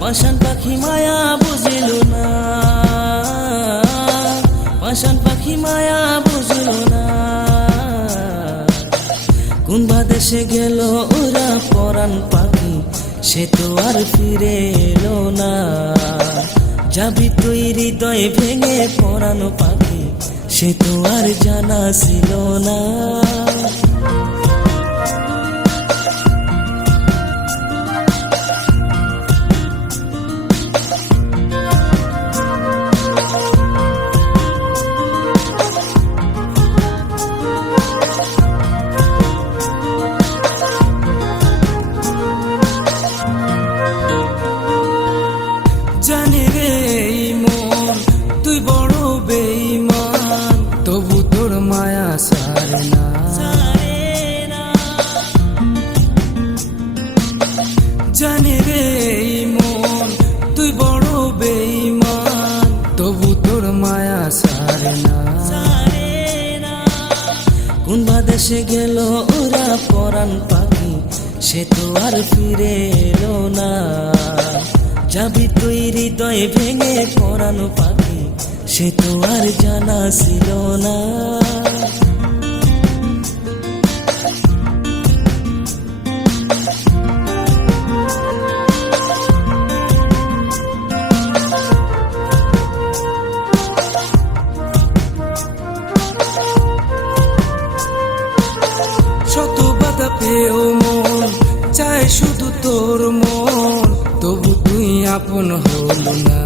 পাষাণ পাখি মায়া বুঝিল না, পাষাণ পাখি মায়া বুঝিল না। কোন দেশে গেল ওরা পরাণ পাখি, সে তো আর ফিরে এলো না। যাবি তুই হৃদয় ভেঙে পরাণ পাখি, সে তো আর জানা ছিল না। জানি রে মন তুই বড় বেঈমান, তবু তোর মায়া সারে না। জানি রে মন তুই বড় বেঈমান, তবু তোর মায়া সারে না। কোন দেশে গেল ওরা পরাণ পাখি, সে তো আর ফিরে এলো না। যাবি তুই হৃদয় ভেঙে পরাণ পাখি, সে তো আর জানা ছিল না। শত বাধা পেয়েও মন চায় শুধু তোর মন, তবু তুই আপন হলো না।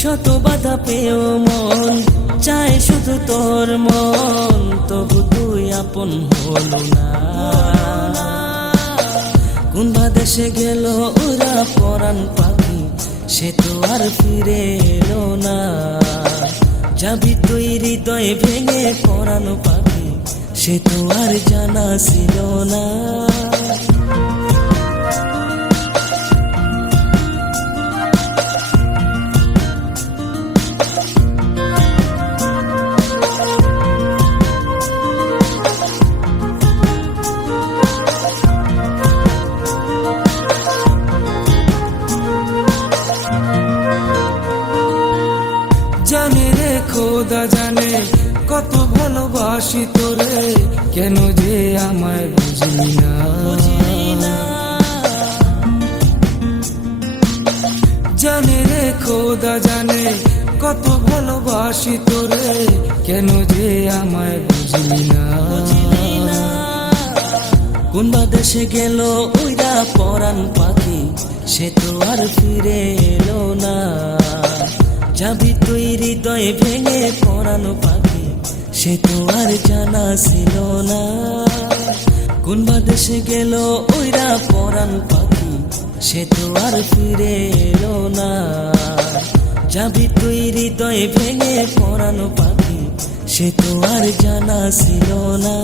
শত বাধা পেয়েও মন চায় শুধু তোর মন, তবু তুই আপন হলো না। কোন দেশে গেল ওরা পরাণ পাখি, সে তো আর ফিরে এলো না। যাবি তুই হৃদয় ভেঙে পরাণ পাখি, সে তো আর জানা ছিল না। জানে রে খোদা জানে কত ভালোবাসি তোরে, কেন যে আমায় বুঝলি না। জানে রে খোদা জানে কত ভালোবাসি তোরে, কেন যে আমায় বুঝলি না। কোন দেশে গেল ওইরা পরাণ পাখি, সে তো আর ফিরে এলো না। যাবি তুই হৃদয় ভেঙে পরাণ পাখি, সে তো আর জানা ছিল না। কোন দেশে গেল ওইরা পরাণ পাখি, সে তো আর ফিরে এলো না। যাবি তুই হৃদয় ভেঙে পরাণ পাখি, সে তো আর জানা ছিল না।